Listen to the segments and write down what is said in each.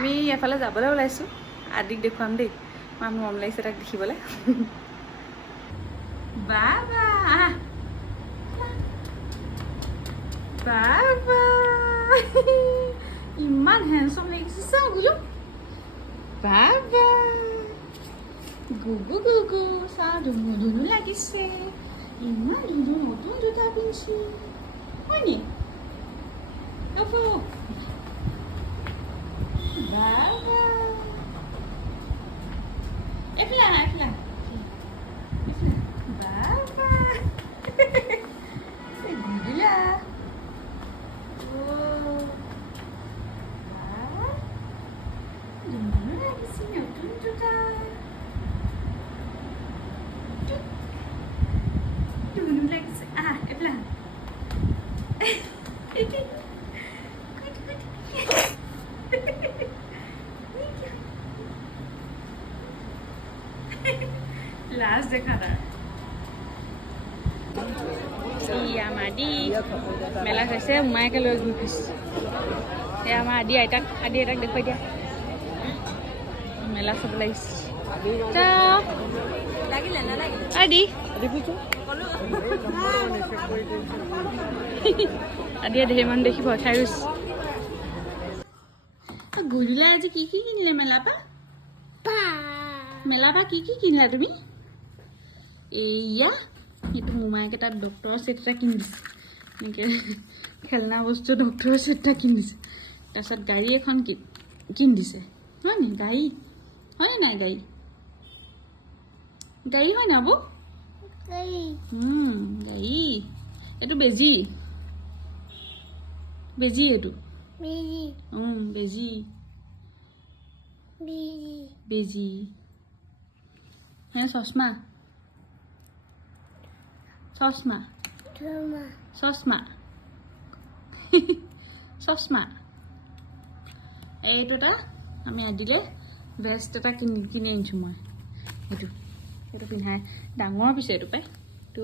আমি এফালে যাবলৈ ওলাইছোঁ আদিক দেখুৱাম দেই ইমান মৰম লাগিছে তাক দেখিবলৈ বাবা বাবা ইমান হেণ্ডছম লাগিছে চাওঁ গুলু বাবা গুগু গুগু চাওঁ ধুনু ধুনু লাগিছে ইমান ধুনু নতুন জোতা পিন্ধিছে হয় নি বাবা এফলা এফলা বাবা গুদিলা ও বাবা ধুনু লাগিছে নতুন জোতা ধুনু লাগিছে এফলা लास्ट देखा था आदि मेला से मायके लै घूरिस आदि आइताक देखा दिया मेला सब लगे आदि आदिया ढेर मान देखी पठाई गुरुला आज की किनिले मेला मेला की किनिला तुम एया ये मोमायके तार डक्टर सेट এটা কিনি দিছে এনেকৈ খেলনা বস্তু ডক্টৰৰ সেট এটা কিনি দিছে তাৰপিছত গাড়ী এখন কিনি দিছে হয় নি গাড়ী হয় নাই গাড়ী গাড়ী হয় না বৌ গাড়ী গাড়ী এইটো বেজি বেজি এইটো বেজি বেজি বেজি বেজি হ্যাঁ চশমা চশমা চশমা চশমা এইটোটা আমি আদিলে ভেষ্ট এটা কিনি আনিছোঁ মই এইটো পিন্ধাই ডাঙৰ পিছে এইটো পাই তো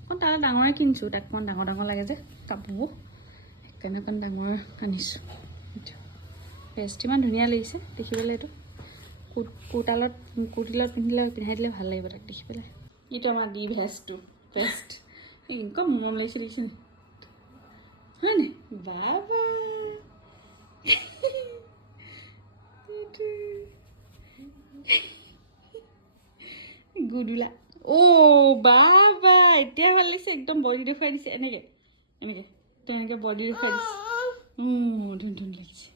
অকণ তালে ডাঙৰে কিনিছোঁ তাক অকণ ডাঙৰ ডাঙৰ লাগে যে কাপোৰবোৰ সেইকাৰণে অকণ ডাঙৰ আনিছোঁ ভেষ্ট ইমান ধুনীয়া লাগিছে দেখিবলৈ এইটো কুৰ্তিলত পিন্ধাই দিলে ভাল লাগিব তাক দেখি পেলাই এইটো আমাৰ দি ভেষ্টটো বেষ্ট ইনকম মৰম লাগিছে দেখিছে নি হয় নি বাবা গুদুলা অ' বাবা এতিয়া ভাল লাগিছে একদম বডি দেখুৱাই দিছে এনেকৈ এনেকৈ তো এনেকৈ বডি দেখুৱাই দিছে ধুন ধুন লাগিছে